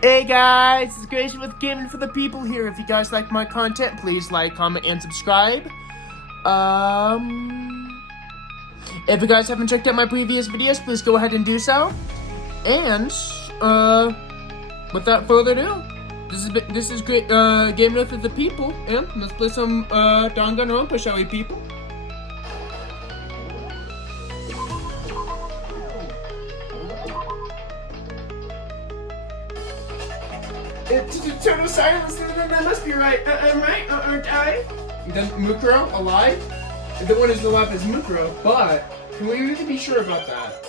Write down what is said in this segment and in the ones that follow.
Hey guys, it's Grayson with Gaming for the People here. If you guys like my content, please like, comment, and subscribe. If you guys haven't checked out my previous videos, please go ahead and do so. And, without further ado, this is great, Gaming for the People, and let's play some, Danganronpa, shall we, people? It's a total silence, that must be right. I'm right, aren't I? Then Mukuro alive? The one who's alive is Mukuro, but can we really be sure about that?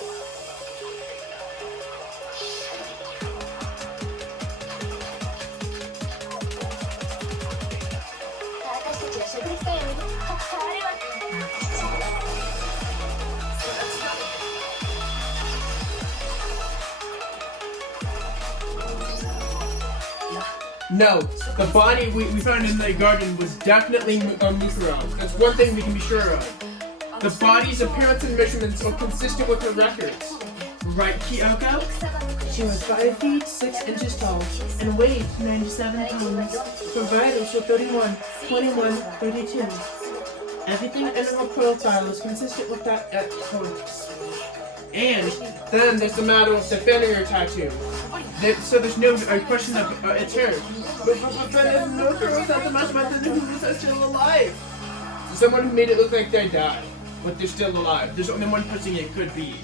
No, the body we found in the garden was definitely Mukuro. That's one thing we can be sure of. The body's appearance and measurements are consistent with her records. Right, Kyoko? She was 5 feet 6 inches tall and weighed 97 pounds. Her vitals were 31, 21, 32. Everything in her profile is consistent with that at points. And then there's the matter of defending her tattoo. So there's no question of it's her. But then no girl not so much about who is still alive. So someone who made it look like they died, but they're still alive. There's only one person it could be.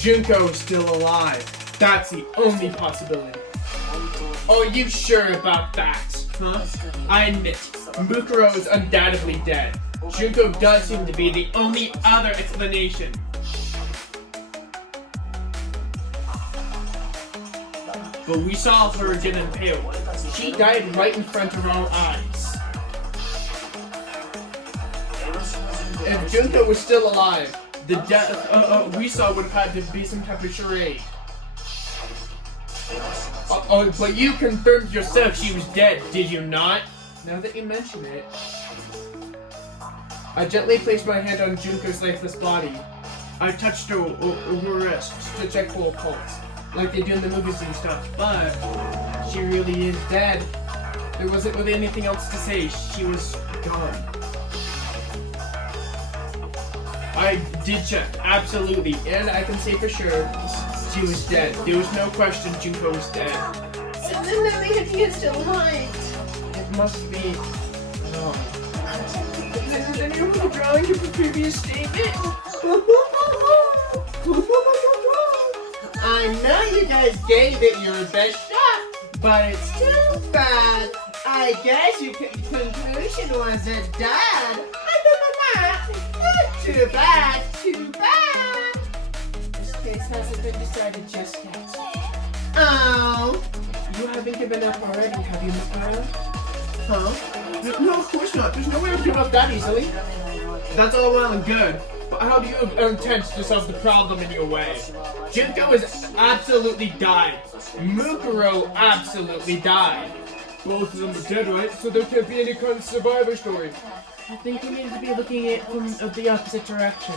Junko is still alive. That's the only possibility. Are you sure about that? Huh? I admit, Mukuro is undoubtedly dead. Junko does seem to be the only other explanation. But we saw her get impaled. She died right in front of our eyes. If Junko was still alive, the death we saw would have had to be some type of charade. But you confirmed yourself she was dead, did you not? Now that you mention it. I gently placed my hand on Junko's lifeless body. I touched her wrist to check for a pulse, like they do in the movies and stuff, but she really is dead. There wasn't really anything else to say. She was gone. I did check, absolutely, and I can say for sure she was dead. There was no question Junko was dead. And then that made he is still alive. It must be... no. Then you're withdrawing your previous statement. I know you guys gave it your best shot, but it's too bad. I guess your conclusion was a dud. Too bad, too bad. This case hasn't been decided just yet. Oh, you haven't given up already, have you, Mukuro? Huh? No, of course not. There's no way to give up that easily. That's all well and good, but how do you intend to solve the problem in your way? Junko has absolutely died. Mukuro absolutely died. Both of them are dead, right? So there can't be any kind of survivor story. I think we need to be looking at it from the opposite direction.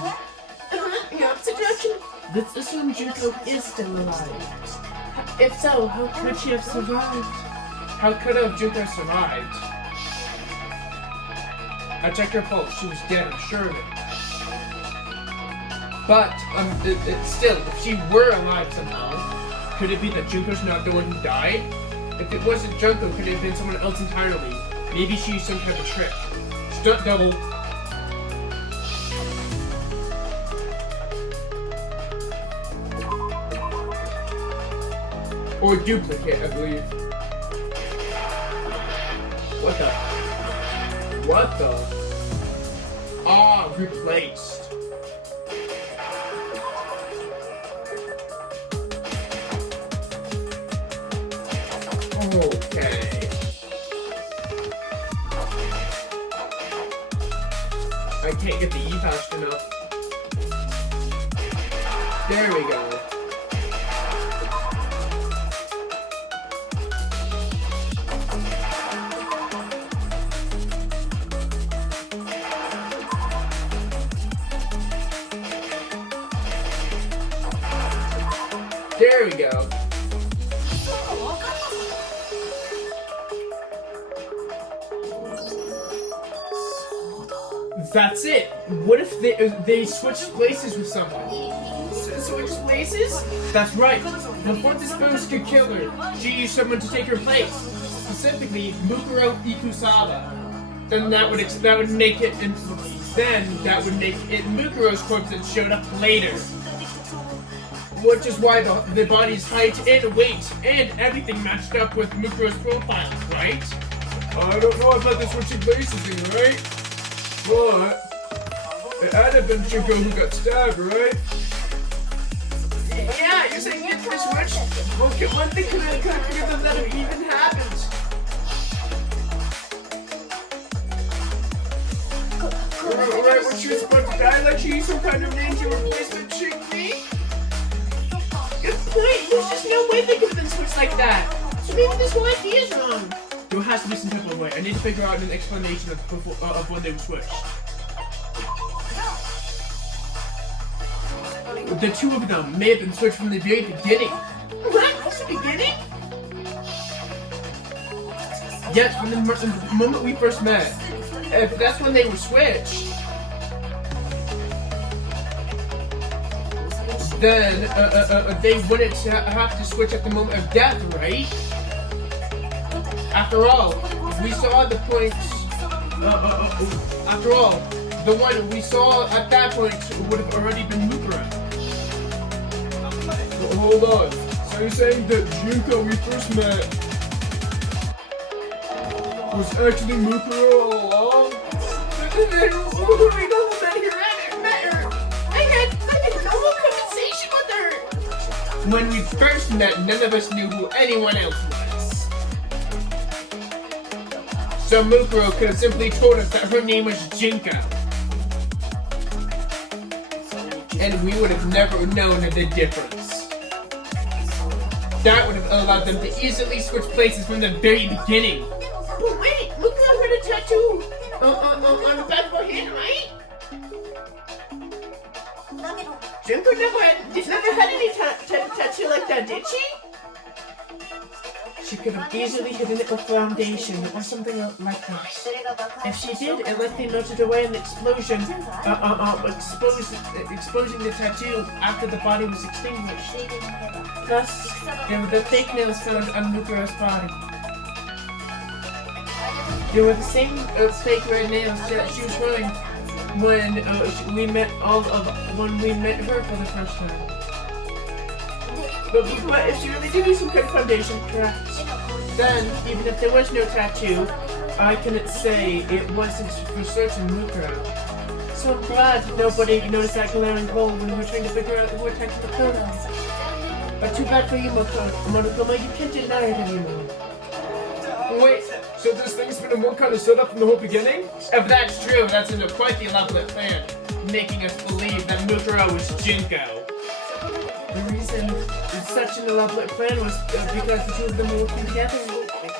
The opposite direction? Let's assume Junko is still alive. If so, how could she have survived? How could have Junko survived? I checked her pulse. She was dead, I'm sure of it. But, still, if she were alive somehow, could it be that Junko's not the one who died? If it wasn't Junko, could it have been someone else entirely? Maybe she used some kind of trick. Stunt double. Or duplicate, I believe. What the? What the? Ah, replaced. Okay. I can't get the E fast enough. There we go. There we go. That's it. What if they switch places with someone? Switch places? That's right. Before this ghost could kill her, she used someone to take her place. Specifically, Mukuro Ikusawa. Then that would make it Mukuro's corpse that showed up later. Which is why the body's height and weight and everything matched up with Mukuro's profile, right? I don't know about the switching places thing, right? But it had to have been Shinko who got stabbed, right? Yeah, you're saying it for switch? Okay, one thing could have figured that that even happened. Alright, when she was about to die, like she used some kind of ninja replacement chick me? Good point, there's just no way they could have been switched like that. So maybe this whole idea is wrong. There has to be some type of way. I need to figure out an explanation of when they were switched. The two of them may have been switched from the very beginning. What? From the beginning? Yes, from the moment we first met. If that's when they were switched, then they wouldn't have to switch at the moment of death, right? After all, we saw the points. After all, the one we saw at that point would have already been Mukuro. Hold on. So you're saying that Junko we first met was actually Mukuro all along? And then we never met her. I had a normal conversation with her. When we first met, none of us knew who anyone else was. So Mukuro could have simply told us that her name was Junko. And we would have never known the difference. That would have allowed them to easily switch places from the very beginning. But wait, Mukuro had a tattoo on the back of her hand, right? Junko never had any tattoo like that, did she? She could have easily hidden it with foundation or something like that. If she did, it likely melted away in the explosion, exposing the tattoo after the body was extinguished. Plus, there were the fake nails found on Mukuro's body. They were the same fake red nails that she was wearing when we met her for the first time. But if she really did use some kind of foundation, correct? Then, even if there was no tattoo, I couldn't say it wasn't for certain Mukuro. So I'm glad nobody noticed that glaring hole when we were trying to figure out who attacked the photos. But too bad for you, Monokuma, you can't deny it anymore. Wait, so this thing's been a kind of set up from the whole beginning? If that's true, that's quite the elaborate plan, making us believe that Mukuro was Junko. The reason it's such an elaborate plan was because the two of them were working together.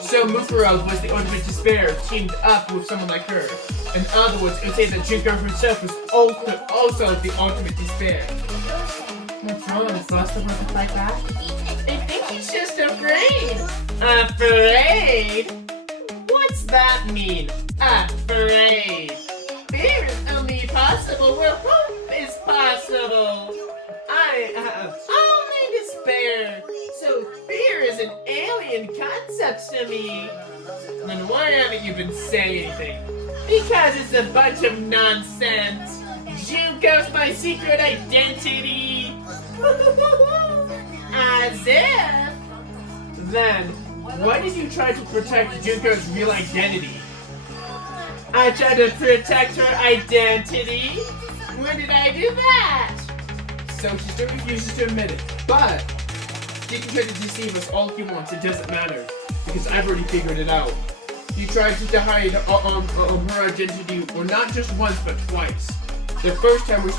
So Mukuro was the ultimate despair, teamed up with someone like her. In other words, it would say that Junko herself was also the ultimate despair. What's wrong? Is Buster want to fight back? I think he's just afraid. Afraid? What's that mean? Afraid. Fear is only possible where hope is possible. I have only despair, so fear is an alien concept to me. Then why haven't you been saying anything? Because it's a bunch of nonsense. Junko's my secret identity. As if. Then, why did you try to protect Junko's real identity? I tried to protect her identity? When did I do that? So she still refuses to admit it. But he can try to deceive us all he wants, it doesn't matter. Because I've already figured it out. He tried to hide her identity, or not just once, but twice. The first time was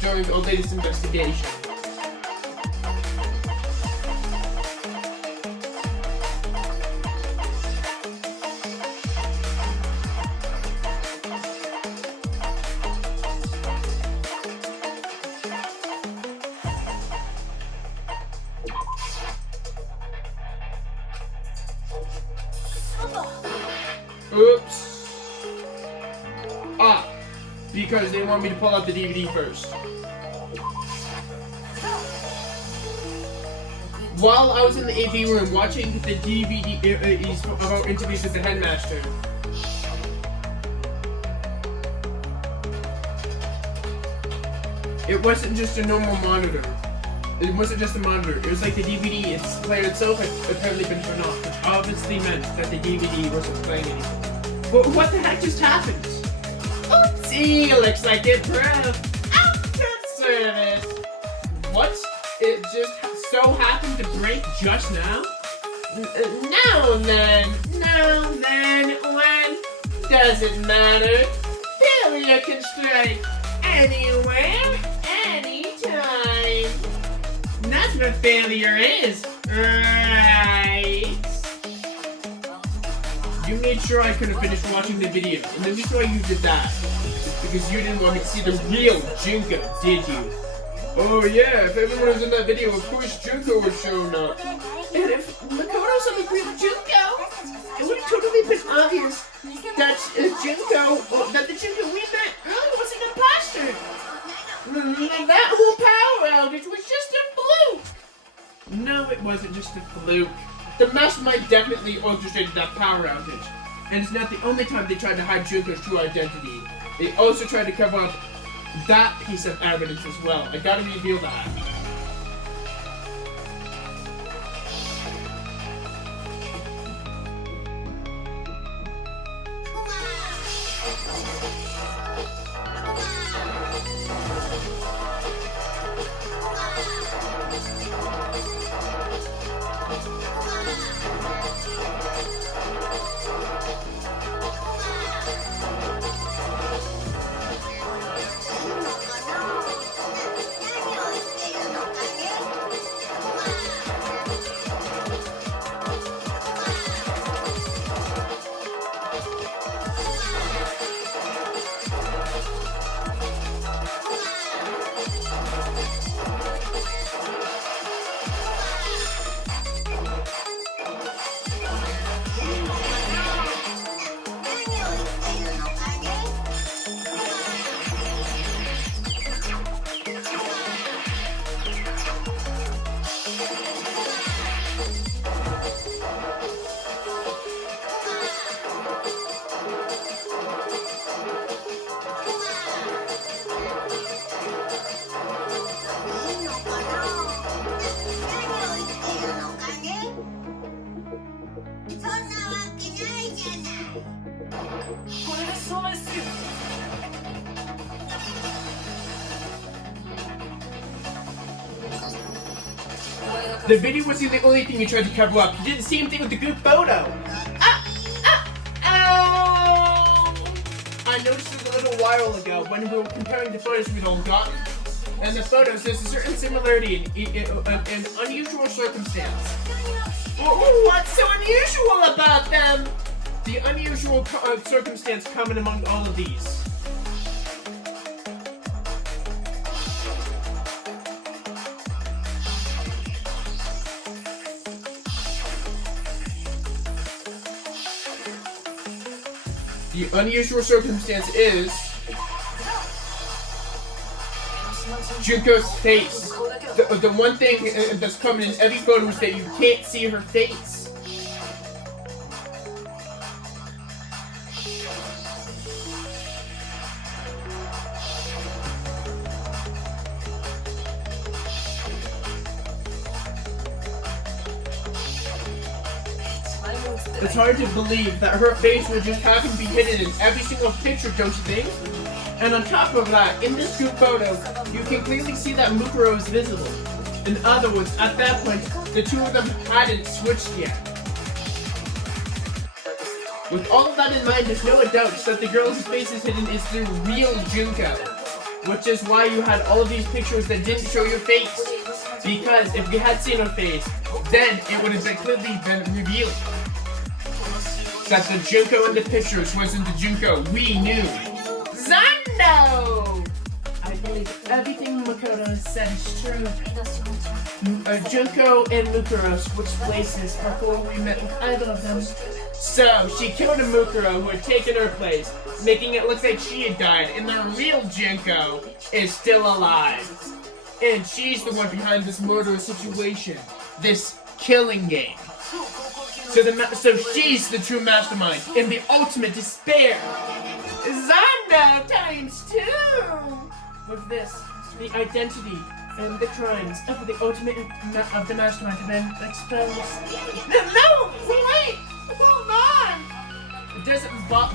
during the latest investigation. Oops. Ah, because they want me to pull out the DVD first. While I was in the AV room watching the DVD about interviews with the headmaster, it wasn't just a normal monitor. It wasn't just a monitor. It was like the DVD player itself had apparently been turned off, which obviously meant that the DVD wasn't playing anything. But what the heck just happened? Oopsie! Looks like it proved output service. What? It just so happened to break just now? Now then, when? Doesn't matter. Failure can strike anywhere, anytime. That's what failure is, right? You made sure I couldn't finish watching the video, and the reason why you did that is because you didn't want me to see the real Junko, did you? Oh yeah, if everyone was in that video, of course Junko was showing up. And if Makoto's on the real Junko, it would have totally been obvious that that the Junko we met earlier was an imposter. That whole power outage was just a fluke! No, it wasn't just a fluke. The Mastermind definitely orchestrated that power outage. And it's not the only time they tried to hide Junko's true identity. They also tried to cover up that piece of evidence as well. I gotta reveal that. The video wasn't the only thing you tried to cover up. You did the same thing with the group photo. I noticed it a little while ago when we were comparing the photos we'd all gotten. And the photos, there's a certain similarity in an unusual circumstance. What's so unusual about them? The unusual circumstance common among all of these. The unusual circumstance is Junko's face. The one thing that's common in every photo is that you can't see her face. It's hard to believe that her face will just happen to be hidden in every single picture, don't you think? And on top of that, in this group photo, you can clearly see that Mukuro is visible. In other words, at that point, the two of them hadn't switched yet. With all of that in mind, there's no doubt that the girl whose face is hidden is the real Junko. Which is why you had all of these pictures that didn't show your face. Because if you had seen her face, then it would have clearly been revealed that the Junko in the pictures wasn't the Junko we knew. Zando! I believe everything Makoto said is true. Junko and Mukuro switched places before we met with either of them. So, she killed a Mukuro who had taken her place, making it look like she had died, and the real Junko is still alive. And she's the one behind this murderous situation, this killing game. So she's the true mastermind in the ultimate despair. Zondo times 2! With this, the identity and the crimes of the ultimate of the mastermind have been exposed. No! Wait! Hold on!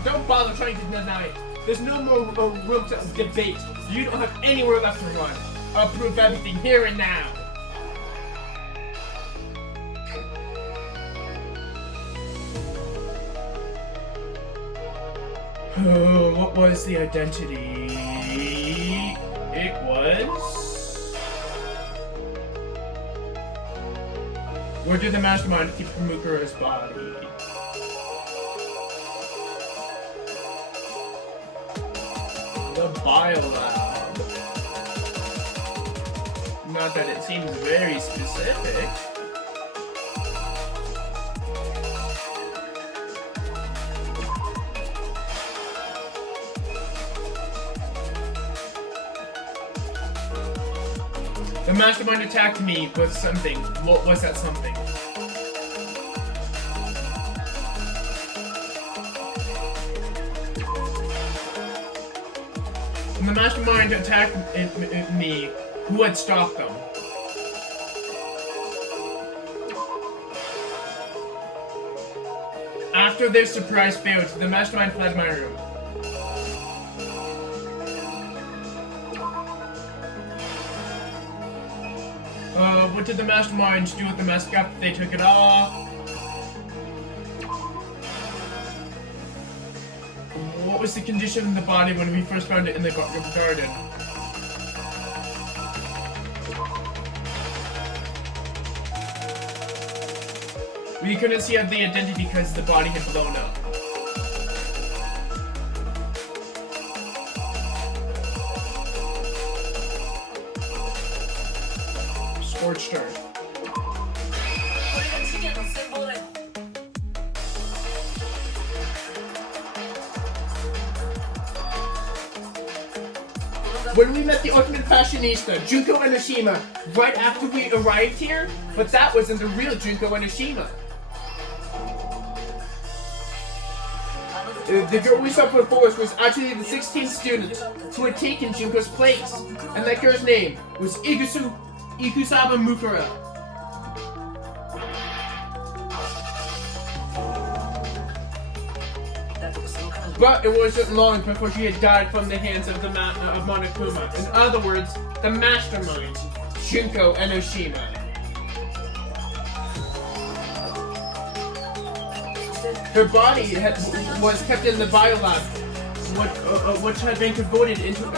Don't bother trying to deny it. There's no more room to debate. You don't have anywhere left to run. I'll prove everything here and now. Oh, what was the identity? It was... Where did the mastermind keep Mukuro's body? The biolab. Not that it seems very specific. The mastermind attacked me with something. What was that something? When the mastermind attacked me, who had stopped them? After their surprise failed, the mastermind fled my room. What did the mastermind do with the mask after they took it off? What was the condition in the body when we first found it in the garden? We couldn't see out the identity because the body had blown up. Scorched earth. When we met the ultimate fashionista, Junko Enoshima, right after we arrived here, but that wasn't the real Junko Enoshima. The girl we saw before us was actually the 16th student who had taken Junko's place, and that girl's name was Ikusaba Mukuro. But it wasn't long before she had died from the hands of the of Monokuma. In other words, the mastermind, Junko Enoshima. Her body was kept in the biolab, which had been converted into a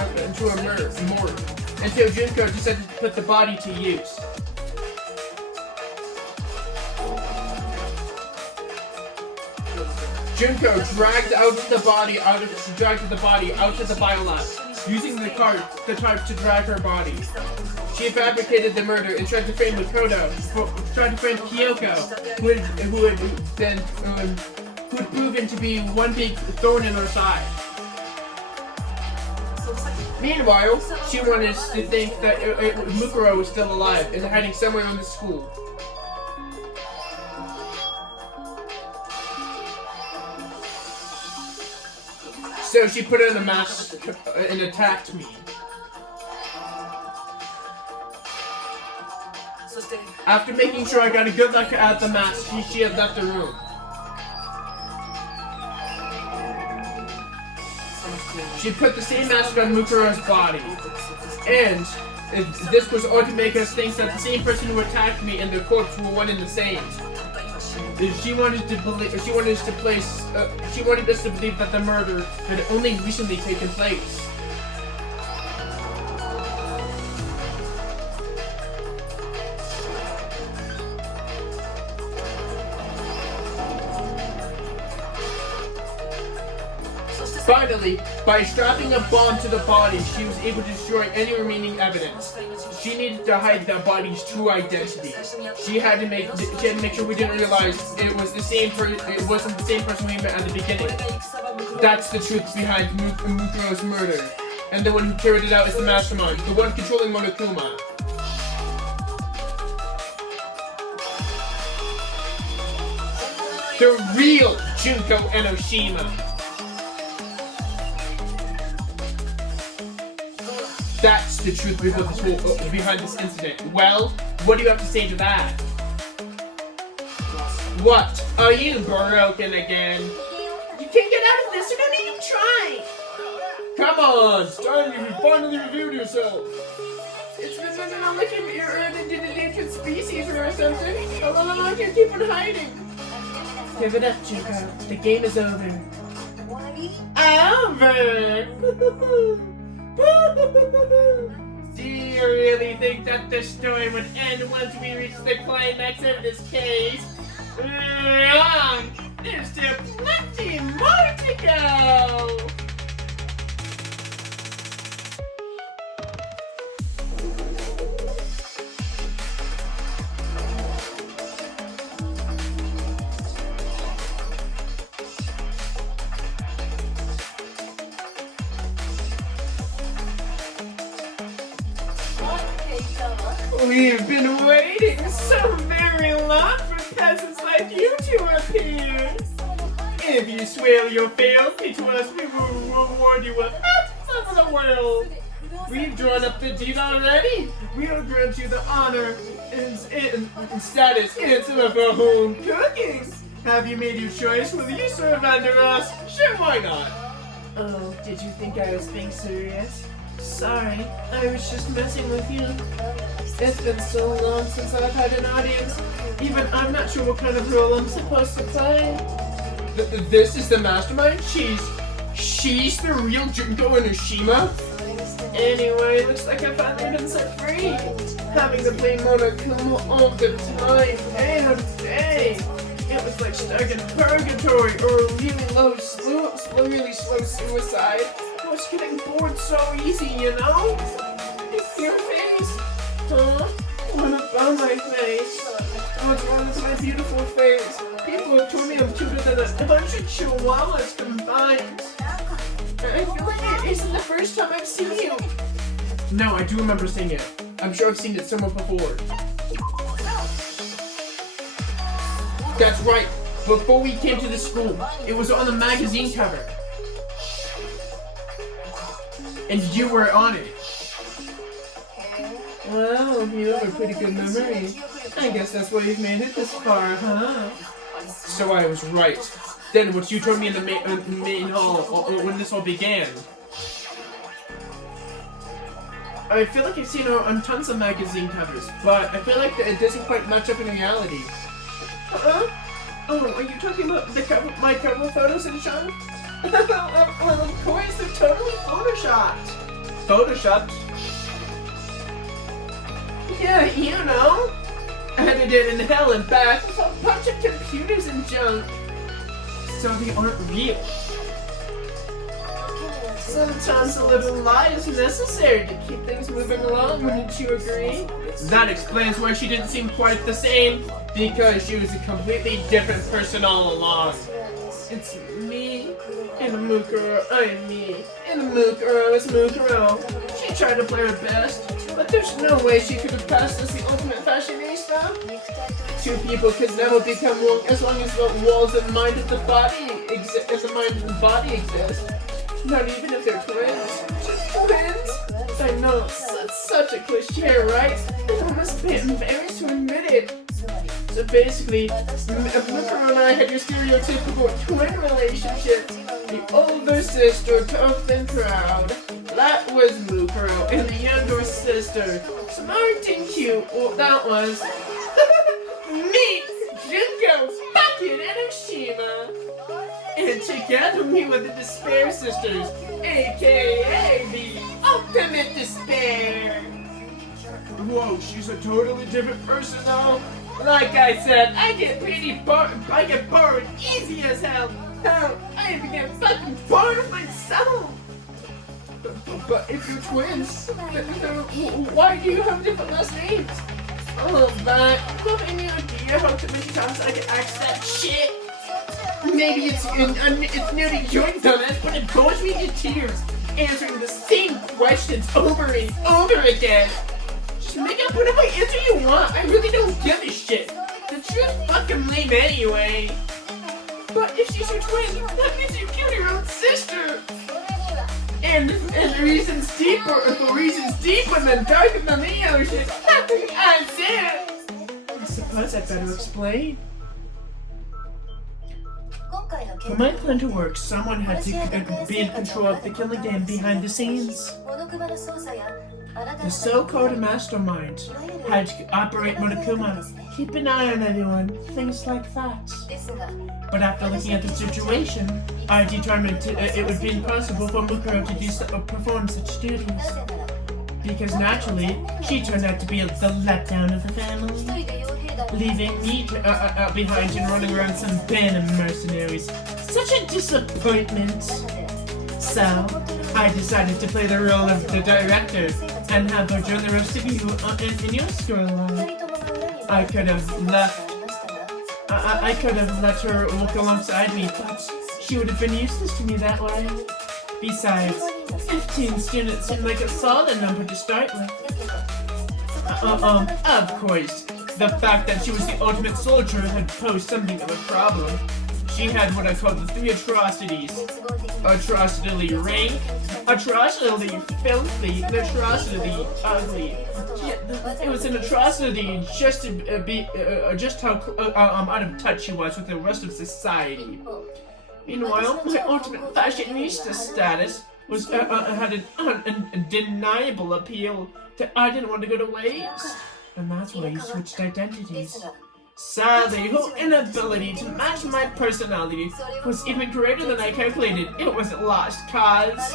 morgue, until Junko decided to put the body to use. Junko dragged the body out of the biolab, using the cart to drag her body. She fabricated the murder and tried to frame Kyoko, who had proven to be one big thorn in her side. Meanwhile, she wanted us to think that Mukuro was still alive and hiding somewhere in the school. So she put on a mask and attacked me. After making sure I got a good look at the mask, she had left the room. She put the same mask on Mukuro's body. And this was all to make us think that the same person who attacked me and the corpse were one and the same. She wanted us to believe that the murder had only recently taken place. Finally, by strapping a bomb to the body, she was able to destroy any remaining evidence. She needed to hide the body's true identity. She had to make sure we didn't realize it wasn't the same person we met at the beginning. That's the truth behind Mukuro's murder. And the one who carried it out is the Mastermind, the one controlling Monokuma. The real Junko Enoshima. That's the truth behind this incident. Well, what do you have to say to that? What? Are you broken again? You can't get out of this, you don't even try! Come on! It's time you finally reviewed yourself! It's been like you're an endangered species or something. How long can you keep on hiding? Give it up, Junko. The game is over. Over! Do you really think that the story would end once we reach the climax of this case? Wrong! There's still plenty more to go! We've been waiting so very long for peasants like you to appear. If you swear your fealty to us, we will reward you with half of the world. We've drawn up the deed already. We'll grant you the honor and status instead of our home cooking. Have you made your choice? Will you serve under us? Sure, why not? Oh, did you think I was being serious? Sorry, I was just messing with you. It's been so long since I've had an audience. Even I'm not sure what kind of role I'm supposed to play. This is the Mastermind? She's the real Junko Enoshima? Anyway, looks like I finally been set free. Having to play Monokuma all the time, day. It was like stuck in purgatory or a really slow suicide. I was getting bored so easy, you know? Your face? Huh? What about my face? What's wrong with my beautiful face? People have told me I'm cuter than 100 chihuahuas combined. I feel like it isn't the first time I've seen you. No, I do remember seeing it. I'm sure I've seen it somewhere before. That's right. Before we came to the school, it was on the magazine cover. And you were on it. Wow, you have a pretty good memory. I guess that's why you've made it this far, huh? So I was right. Then what you told me in the main hall when this all began. I feel like I've seen her on tons of magazine covers, but I feel like it doesn't quite match up in reality. Oh, are you talking about my cover photos in shop? Well, of course, they're totally photoshopped. Photoshopped? Yeah, you know. Edited in hell and back with a bunch of computers and junk. So they aren't real. Sometimes a little lie is necessary to keep things moving along, wouldn't you agree? That explains why she didn't seem quite the same, because she was a completely different person all along. It's me, and Mukuro, I'm me, and Mukuro is Mukuro. She tried to play her best, but there's no way she could have passed as the ultimate fashionista. Two people could never become one as long as the walls and mind of the body exist. Not even if they're twins. Just twins? I know, that's such a cliche, right? It's almost a bit embarrassed to admit it. So basically, Mukuro and I had your stereotypical twin relationship. The older sister, tough and proud. That was Mukuro. And the younger sister, smart and cute. Well, that was... me! Junko fucking Enoshima! And together we were the Despair Sisters, aka the Ultimate Despair! Whoa, she's a totally different person though. Like I said, I get bored easy as hell. Hell, I began fucking bored of myself. But if you're twins, then why do you have different last names? Oh, that. Do you have any idea how many times I can ask that shit? Maybe it's nearly your dumbass, but it bores me to tears, answering the same questions over and over again. Just make up whatever answer you want. I really don't give a shit. The truth's fucking lame anyway. But if she's your twin, that means you killed your own sister. And the reason's deeper than darker than the ocean. That's it. I suppose I'd better explain. For my plan to work, someone had to be in control of the killing game behind the scenes. The so-called Mastermind had to operate Monokuma, keep an eye on everyone, things like that. But after looking at the situation, I determined it would be impossible for Mukuro to perform such duties. Because naturally, she turned out to be the letdown of the family, leaving me behind and running around some band of mercenaries. Such a disappointment. So, I decided to play the role of the director and have her join the rest of you in your storyline. I could have let her walk alongside me, but she would have been useless to me that way. Besides, 15 students seemed like a solid number to start with. Of course, the fact that she was the ultimate soldier had posed something of a problem. She had what I call the 3 atrocities. Atrocity rank, atrocity filthy, and atrocity ugly. It was an atrocity just to be just how out of touch she was with the rest of society. Meanwhile, my ultimate fashionista status was had an undeniable appeal that I didn't want to go to waste, and that's why you switched identities. Sadly, her inability to match my personality was even greater than I calculated. It wasn't lost cause.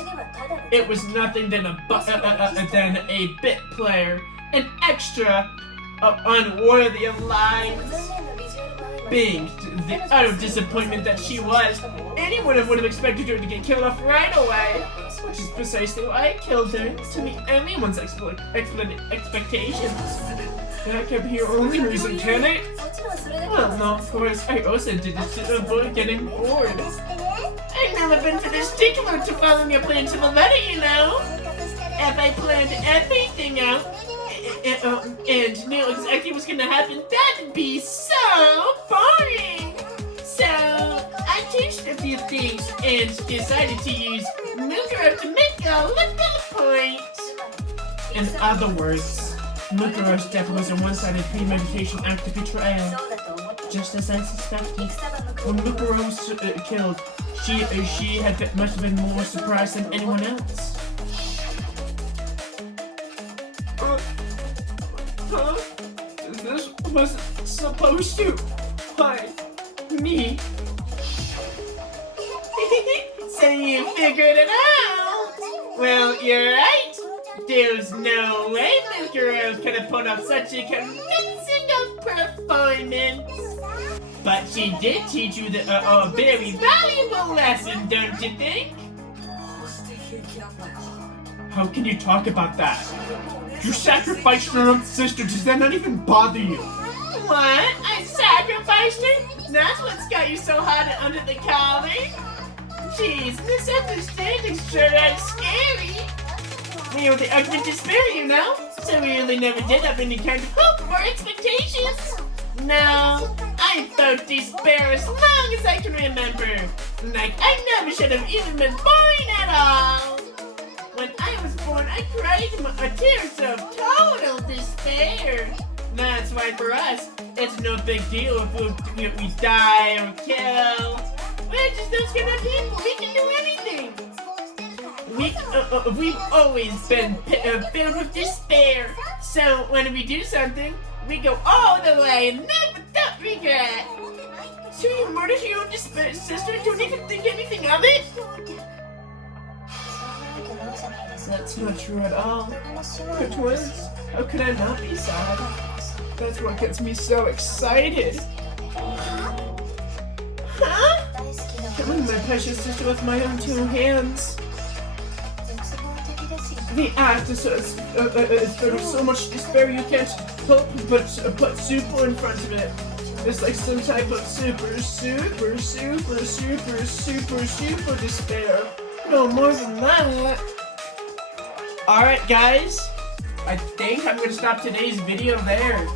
It was nothing than a bit player, an extra unworthy of lines. Being the utter disappointment that she was, anyone would have expected her to get killed off right away, which is precisely why I killed her, to meet everyone's expectations. That can't be your only reason, can it? Well, no, of course, I also did it to avoid getting bored. I've never been for this stickler to following your plan to the letter, you know. If I planned everything out, and knew exactly what's gonna happen, that'd be so boring! So, I changed a few things and decided to use Mukuro to make a little point. In other words, Mukuro's death was a one-sided premeditation act of betrayal. Just as I suspected. When Mukuro was killed, she must have been more surprised than anyone else. Huh? This wasn't supposed to. Why? Me? So you figured it out? Well, you're right. There's no way Mukuro could have put up such a convincing performance. But she did teach you a very valuable lesson, don't you think? How can you talk about that? You sacrificed your own sister. Does that not even bother you? What? I sacrificed her? That's what's got you so hot and under the collar? Jeez, misunderstandings sure are scary. We were the ultimate despair, you know? So we really never did have any kind of hope or expectations. No, I felt despair as long as I can remember. Like I never should have even been born at all. When I was born, I cried tears of total despair. That's why for us, it's no big deal if we die or kill. We're just those kind of people. We can do anything. We've always been filled with despair. So when we do something, we go all the way and never without regret. So you murdered your own sister and don't even think anything of it? That's not true at all. We're twins. How could I not be sad? That's what gets me so excited. Huh? Killing precious sister with my own two hands. The act is full of so much despair you can't help but put super in front of it. It's like some type of super despair. No more than that. Alright guys, I think I'm gonna stop today's video there.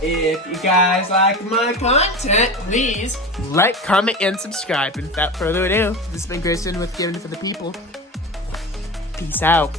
If you guys like my content, please like, comment, and subscribe. And without further ado, this has been Grayson with Giving for the People. Peace out.